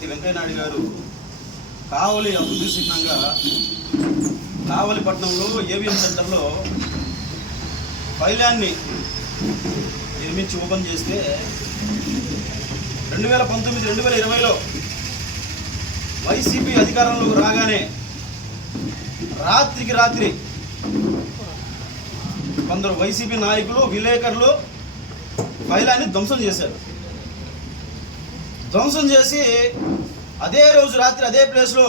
ఉపరాష్ట్రపతి వెంకయ్యనాయుడు గారు కావలి అభివృద్ధి చిహ్నంగా కావలిపట్నంలో ఏవిఎం సెంటర్లో పైలాన్ని నిర్మించి ఓపెన్ చేస్తే రెండు వేల పంతొమ్మిది రెండు వేల ఇరవైలో వైసీపీ అధికారంలోకి రాగానే రాత్రికి రాత్రి కొందరు వైసీపీ నాయకులు విలేకరులు పైలాన్ని ధ్వంసం చేశారు. ధ్వంసం చేసి అదే రోజు రాత్రి అదే ప్లేస్లో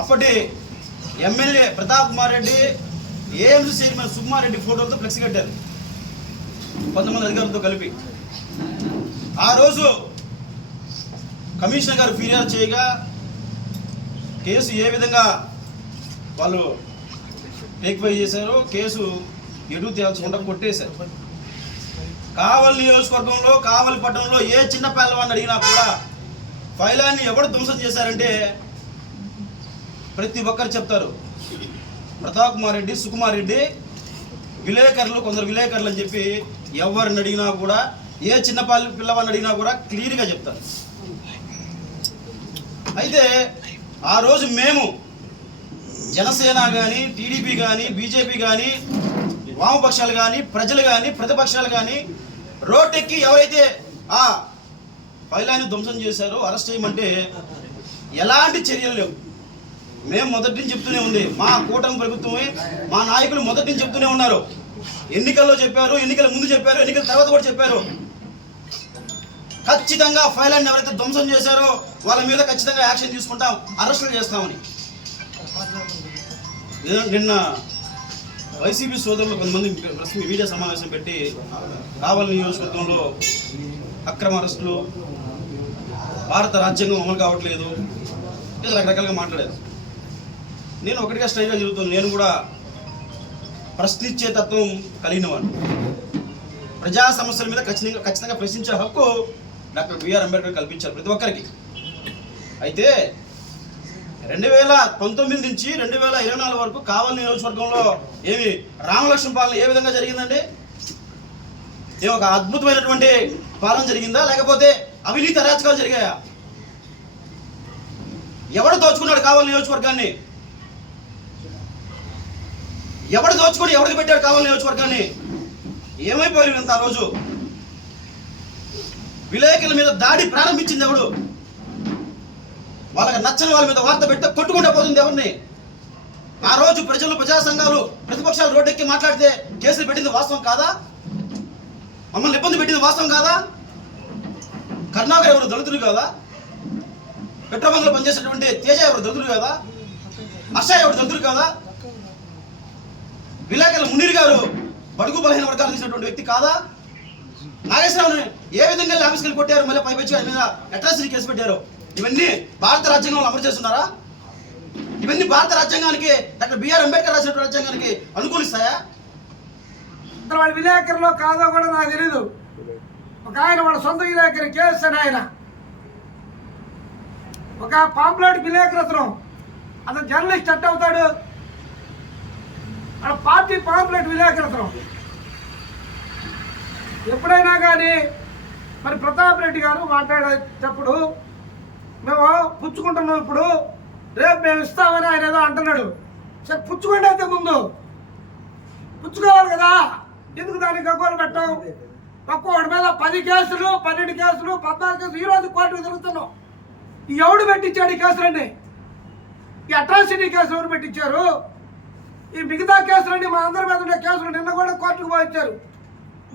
అప్పటి MLA Pratap Kumar Reddy AMC chairman Sukumar Reddy ఫోటోలతో ఫ్లెక్సీ కట్టారు. కొంతమంది అధికారులతో కలిపి. ఆ రోజు కమిషనర్ గారు ఫిర్యాదు చేయగా కేసు ఏ విధంగా వాళ్ళు టేక్వై చేశారో కేసు ఎటు తేల్చకుండా కొట్టేశారు. కావలి నియోజకవర్గంలో కావలి పట్టణంలో ఏ చిన్న పిల్లవాడిని అడిగినా కూడా ఫైలాన్ని ఎవరు ధ్వంసం చేశారంటే ప్రతి ఒక్కరు చెప్తారు. ప్రతాప్ కుమార్ రెడ్డి సుకుమార్ రెడ్డి విలేకరులు కొందరు విలేకరులు అని చెప్పి ఎవరిని అడిగినా కూడా ఏ చిన్న పిల్లవాడిని అడిగినా కూడా క్లియర్గా చెప్తారు. అయితే ఆ రోజు మేము జనసేన కానీ టీడీపీ కానీ బీజేపీ కానీ వామపక్షాలు కానీ ప్రజలు కానీ ప్రతిపక్షాలు కానీ రోడ్డెక్కి ఎవరైతే ఆ పైలాన్ని ధ్వంసం చేశారో అరెస్ట్ చేయమంటే ఎలాంటి చర్యలు లేవు. మేము మొదటి నుంచి చెప్తూనే ఉంది మా కూటమి ప్రభుత్వమే మా నాయకులు మొదటి నుంచి చెప్తూనే ఉన్నారు. ఎన్నికల్లో చెప్పారు ఎన్నికల ముందు చెప్పారు ఎన్నికల తర్వాత కూడా చెప్పారు. ఖచ్చితంగా ఫైలాన్ని ఎవరైతే ధ్వంసం చేశారో వాళ్ళ మీద ఖచ్చితంగా యాక్షన్ తీసుకుంటాం అరెస్టులు చేస్తామని. నిన్న- నిన్న వైసీపీ సోదరులు కొంతమంది ప్రెస్ మీడియా సమావేశం పెట్టి కావలి నియోజకవర్గంలో అక్రమ అరెస్టులు భారత రాజ్యాంగం అమలు కావట్లేదు ఇలా రకరకాలుగా మాట్లాడారు. నేను ఒకటిగా స్ట్రైట్గా జరుగుతుంది నేను కూడా ప్రశ్నించే తత్వం కలిగిన వాడు ప్రజా సమస్యల మీద ఖచ్చితంగా ఖచ్చితంగా ప్రశ్నించే హక్కు డాక్టర్ బిఆర్ అంబేద్కర్ కల్పించారు ప్రతి ఒక్కరికి. అయితే రెండు వేల పంతొమ్మిది నుంచి రెండు వేల ఇరవై నాలుగు వరకు కావలి నియోజకవర్గంలో ఏమి రామలక్ష్మణ పాలన ఏ విధంగా జరిగిందండి? ఏ ఒక అద్భుతమైనటువంటి పాలన జరిగిందా? లేకపోతే అవినీతి అరాచకాలు జరిగాయా? ఎవడు దోచుకున్నాడు కావలి నియోజకవర్గాన్ని? ఎవడు దోచుకొని ఎవడికి పెట్టాడు కావాలి నియోజకవర్గాన్ని? ఏమైపోయారు ఇంత ఆ రోజు? విలేకరుల మీద దాడి ప్రారంభించింది ఎవడు? వాళ్ళకి నచ్చని వాళ్ళ మీద వార్త పెడితే కొట్టుకుంటే పోతుంది ఎవరిని? ఆ రోజు ప్రజలు ప్రజా సంఘాలు ప్రతిపక్షాలు రోడ్డెక్కి మాట్లాడితే కేసులు పెట్టింది వాస్తవం కాదా? మమ్మల్ని ఇబ్బంది పెట్టింది వాస్తవం కాదా? కర్ణాకర్ ఎవరు? దళితుడు కాదా? పెట్రోబంగ్లో పనిచేసేటువంటి తేజ ఎవరు? దళితుడు కదా? హర్ష ఎవరు? దళితుడు కదా? విలేకరుల మునీర్ గారు బడుగు బలహీన వర్గాలు తీసినటువంటి వ్యక్తి కాదా? నాగేశ్వరరావుని ఏ విధంగా ఆఫీస్కి వెళ్ళి కొట్టారు? మళ్ళీ పైపచ్చి ఆయన మీద అట్రాసిటీ కేసు పెట్టారు? ఇవన్నీ భారత రాజ్యాంగంలో అమలు చేస్తున్నారా? ఇవన్నీ భారత రాజ్యాంగానికి డాక్టర్ బిఆర్ అంబేద్కర్ రాసిన రాజ్యాంగానికి అనుకూలిస్తాయా? వాళ్ళ విలేకరులో కాదో కూడా నాకు తెలీదు. ఒక ఆయన వాళ్ళ సొంత విలేకరి కేఎస్ఎన్ ఆయన. ఒక పాంప్లెట్ విలేకరు అతను. జర్నలిస్ట్ అట్ అవుతాడు. అక్కడ పార్టీ పాంప్లెట్ విలేకరు ఎప్పుడైనా కానీ మరి ప్రతాప్ రెడ్డి గారు మాట్లాడేటప్పుడు మేము పుచ్చుకుంటున్నాం ఇప్పుడు. రేపు మేము ఇస్తామని ఆయన ఏదో అంటున్నాడు. సరే పుచ్చుకోండి అయితే ముందు. పుచ్చుకోవాలి కదా. ఎందుకు దానికి గగ్గోలు పెట్టాం ఒక్కొక్కటి మీద పది కేసులు పన్నెండు కేసులు పద్నాలుగు కేసులు ఈరోజు రోజు కోర్టుకు తిరుగుతున్నాం ఎవడు పెట్టించాడు ఈ కేసులన్నీ? ఈ అట్రాసిటీ కేసులు ఎవరు పెట్టించారు? ఈ మిగతా కేసులన్నీ మా అందరి మీద ఉండే కేసులు నిన్న కూడా కోర్టుకు పోయించారు.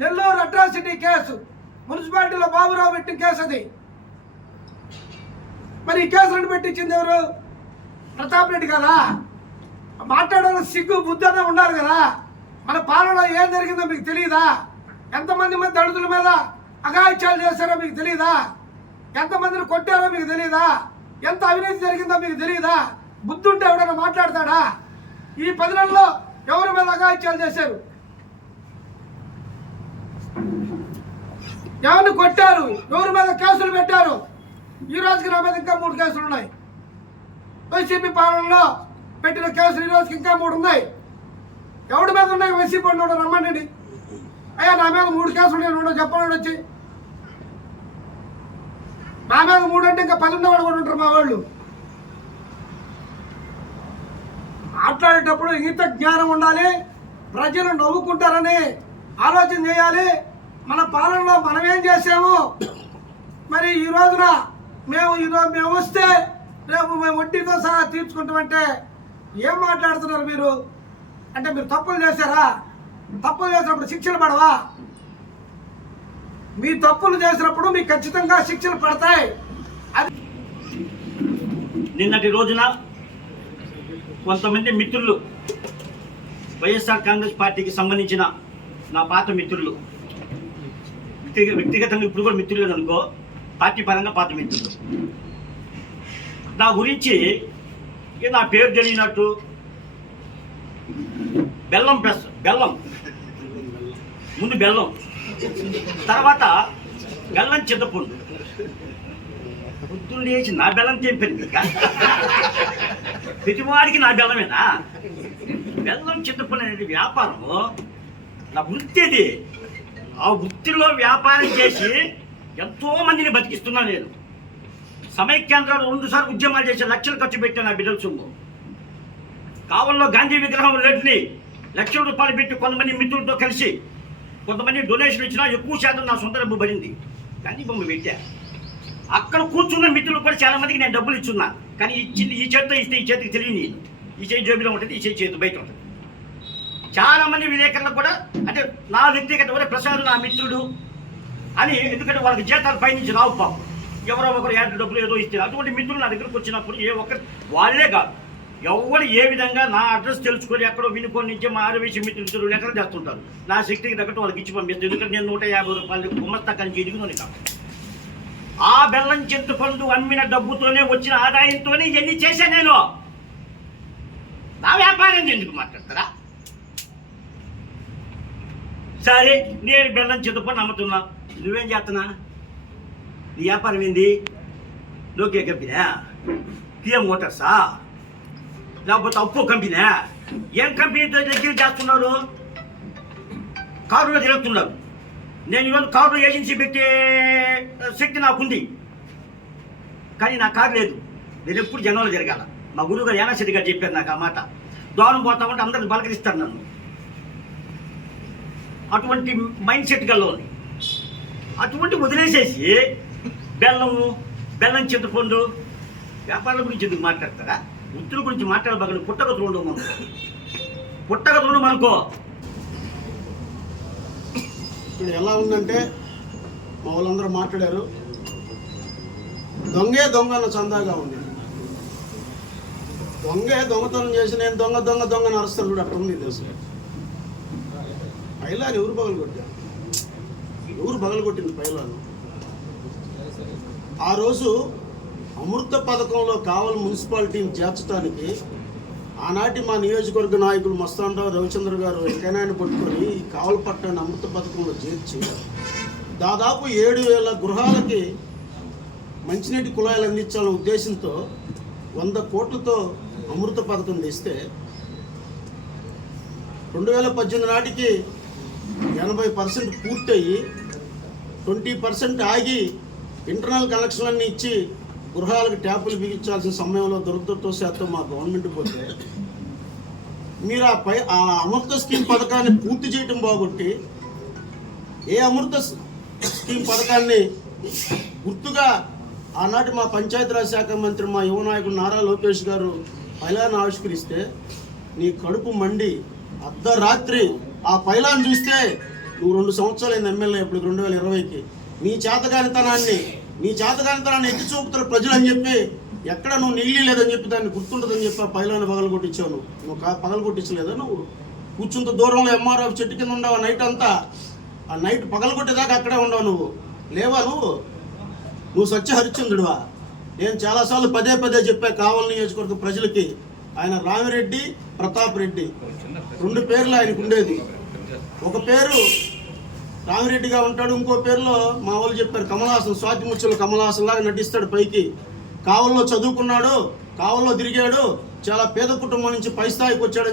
నెల్లూరు అట్రాసిటీ కేసు మున్సిపాలిటీలో బాబురావు పెట్టిన కేసు అది. మరి ఈ కేసులను పెట్టించింది ఎవరు? ప్రతాప్ రెడ్డి కదా మాట్లాడాలని సిగ్గు బుద్ధి ఉండాలి కదా. మన పాలనలో ఏం జరిగిందో మీకు తెలియదా ఎంతమంది మంది దళితుల మీద అఘాయిత్యాలు చేశారో మీకు తెలియదా ఎంతమందిని కొట్టారో మీకు తెలియదా ఎంత అవినీతి జరిగిందో మీకు తెలియదా బుద్ధుంటే ఎవడైనా మాట్లాడతాడా? ఈ పది నెలల్లో ఎవరి మీద అఘాయిత్యాలు చేశారు? ఎవరిని కొట్టారు? ఎవరి మీద కేసులు పెట్టారు? ఈ రోజుకి నా మీద ఇంకా మూడు కేసులు ఉన్నాయి. వైసీపీ పాలనలో పెట్టిన కేసులు ఈ రోజుకి ఇంకా మూడు ఉన్నాయి. ఎవడి మీద ఉన్నాయి? వైసీపీ ఉన్నాడు రమ్మండి అయ్యా నా మీద మూడు కేసులు నేను ఉండవు చెప్పండి వచ్చి. నా మీద మూడు అంటే ఇంకా పది ఉన్నవాడు కూడా ఉంటారు మా వాళ్ళు. మాట్లాడేటప్పుడు ఇంత జ్ఞానం ఉండాలి ప్రజలు నవ్వుకుంటారని ఆలోచన చేయాలి. మన పాలనలో మనం ఏం చేసాము మరి ఈ రోజున మేము ఈరోజు మేము వస్తే రేపు మేము వడ్డీతో సహా తీర్చుకుంటామంటే ఏం మాట్లాడుతున్నారు మీరు? అంటే మీరు తప్పులు చేశారా? తప్పులు చేసినప్పుడు శిక్షలు పడవా? మీ తప్పులు చేసినప్పుడు మీకు ఖచ్చితంగా శిక్షలు పడతాయి. అది నిన్నటి రోజున కొంతమంది మిత్రులు వైఎస్ఆర్ కాంగ్రెస్ పార్టీకి సంబంధించిన నా పాత మిత్రులు వ్యక్తిగత వ్యక్తిగతంగా ఇప్పుడు కూడా మిత్రులు అనుకో పార్టీ పరంగా పాత మిత్రులు నా గురించి నా పేరు తెలియనట్టు బెల్లం ప్రెస్ బెల్లం. ముందు బెల్లం. తర్వాత బెల్లం చింతపండు. పొద్దున్న లేచి నా బెల్లం తెంపింది ప్రతివాడికి నా బెల్లమేనా? బెల్లం చింతపండు అనేది వ్యాపారం నా వృత్తి అది. ఆ వృత్తిలో వ్యాపారం చేసి ఎంతో మందిని బతికిస్తున్నా నేను. సమైక్యాంధ్రాలు రెండు సార్లు ఉద్యమాలు చేసి లక్షలు ఖర్చు పెట్టాను నా బిడ్డల సొమ్ము కావల్లో గాంధీ విగ్రహం లేటిని లక్షల రూపాయలు పెట్టి కొంతమంది మిత్రులతో కలిసి కొంతమంది డొనేషన్ ఇచ్చినా ఎక్కువ శాతం నా సొంత డబ్బు పడింది. గాంధీ బొమ్మ పెట్టా. అక్కడ కూర్చున్న మిత్రులు కూడా చాలా మందికి నేను డబ్బులు ఇచ్చున్నా. కానీ ఇచ్చింది ఈ చేతితో ఇస్తే ఈ చేతికి తెలియని ఈ చేతి జేబులో ఉంటుంది ఈ చేతి చేతి బయట ఉంటుంది. చాలా మంది కూడా అంటే నా వ్యక్తిగత కూడా ప్రసాద్ నా మిత్రుడు. అని ఎందుకంటే వాళ్ళకి జీతాలు పైనుంచి రావు పాపం. ఎవరో ఒకరు యాడ్ డబ్బులు ఏదో ఇస్తారు. అటువంటి మిత్రులు నా దగ్గరకు వచ్చినప్పుడు ఏ ఒక్కరు వాళ్ళే కాదు. ఎవరు ఏ విధంగా నా అడ్రస్ తెలుసుకొని ఎక్కడో వినుకొని నుంచి మా ఆరోగ్య మిత్రులు లెక్కలు చేస్తుంటారు. నా శక్తికి తగ్గట్టు వాళ్ళకి ఇచ్చి పంపిస్తాను ఎందుకంటే నేను నూట యాభై రూపాయలు గుమ్మస్తా కానీ ఎదుగునని కాదు. ఆ బెల్లం చింతపండు అమ్మిన డబ్బుతోనే వచ్చిన ఆదాయంతోనే ఇవన్నీ చేశాను నేను? నా వ్యాపారం ఎందుకు మాట్లాడతారా? సరే నేను బెల్లం చింతపండు అమ్ముతున్నా. నువ్వేం చేస్తున్నా? నీ వ్యాపారం ఏంది? నోకియా కంపెనీ పిఎం మోటార్సా? లేకపోతే అప్పు కంపెనీ ఏం కంపెనీతో దగ్గర చేస్తున్నారు? కారులో తిరుగుతున్నారు. నేను ఈరోజు కారులో ఏజెన్సీ పెట్టే శక్తి నాకుంది. కానీ నా కారు లేదు. నేను ఎప్పుడు జనంలో తిరగాల. మా గురువు గారు యానాశెట్టి గారు చెప్పారు నాకు ఆ మాట. దూరం పోతామంటే అందరిని బలకరిస్తారు నన్ను. అటువంటి మైండ్ సెట్ గల్లో ఉంది. అటువంటి వదిలేసేసి బెల్లము బెల్లం చింతపండు వ్యాపారాల గురించి ఎందుకు మాట్లాడతారా? వృత్తుల గురించి మాట్లాడబగలు పుట్టక ఉండవు మనకు పుట్టగతులు ఉండవు ఇప్పుడు ఎలా ఉందంటే మా వాళ్ళందరూ మాట్లాడారు. దొంగే దొంగ అన్న చందాగా ఉంది. దొంగే దొంగతనం చేసి నేను దొంగ దొంగ దొంగ అని కూడా అక్కడ ఉంది తెలుసు? పైలాని ఎవరు పగలు కొట్టాను ఊరు పగలు కొట్టింది పైలాను ఆ రోజు అమృత పథకంలో కావలి మున్సిపాలిటీని చేర్చడానికి ఆనాటి మా నియోజకవర్గ నాయకులు మస్తానరావు రవిచంద్ర గారు వెంకయ్యనాయుడు పట్టుకొని ఈ కావలి అమృత పథకంలో చేర్చి దాదాపు ఏడు వేల గృహాలకి మంచినీటి కుళాయిలు అందించాలనే ఉద్దేశంతో వంద కోట్లతో అమృత పథకం తీస్తే రెండు వేల పద్దెనిమిది నాటికి ఎనభై పర్సెంట్ పూర్తయి ట్వంటీ పర్సెంట్ ఆగి ఇంటర్నల్ కనెక్షన్లన్నీ ఇచ్చి గృహాలకు ట్యాపులు బిగించాల్సిన సమయంలో దురదృష్టవశాత్తు మా గవర్నమెంట్ పోతే మీరు ఆ పై ఆ అమృత స్కీమ్ పథకాన్ని పూర్తి చేయటం బాగొట్టి ఏ అమృత స్కీమ్ పథకాన్ని గుర్తుగా ఆనాటి మా పంచాయతీరాజ్ శాఖ మంత్రి మా యువ నాయకుడు నారా లోకేష్ గారు పైలాన్ని ఆవిష్కరిస్తే నీ కడుపు మండి అర్ధరాత్రి ఆ పైలాన్ని చూస్తే నువ్వు రెండు సంవత్సరాలు అయింది ఎమ్మెల్యే ఇప్పుడు రెండు వేల ఇరవైకి. నీ చేతగానితనాన్ని నీ చేతగానితనాన్ని ఎత్తి చూపుతారు ప్రజలు అని చెప్పి ఎక్కడ నువ్వు నిగిలి లేదని చెప్పి దాన్ని గుర్తుంటుందని చెప్పి ఆ పైలాన్ని పగలు కొట్టించావు నువ్వు. నువ్వు కా- పగలు కొట్టించలేదా నువ్వు? కూర్చుంత దూరంలో ఎంఆర్ఎఫ్ చెట్టు కింద ఉండవు ఆ నైట్ అంతా. ఆ నైట్ పగలు కొట్టేదాకా అక్కడే ఉండవు నువ్వు. లేవా నువ్వు? నువ్వు సత్య హరిశ్చంద్రుడివా? నేను చాలాసార్లు పదే పదే చెప్పా కావలి నియోజకవర్గ ప్రజలకి. ఆయన రామిరెడ్డి ప్రతాప్ రెడ్డి. రెండు పేర్లు ఆయనకు ఉండేది. ఒక పేరు రామిరెడ్డిగా ఉంటాడు. ఇంకో పేరులో మా వాళ్ళు చెప్పారు కమలాసన్ స్వాతి ముచ్చలు కమలాసన్ లాగా నటిస్తాడు పైకి. కావల్లో చదువుకున్నాడు కావల్లో తిరిగాడు చాలా పేద కుటుంబం నుంచి పై స్థాయికి వచ్చాడని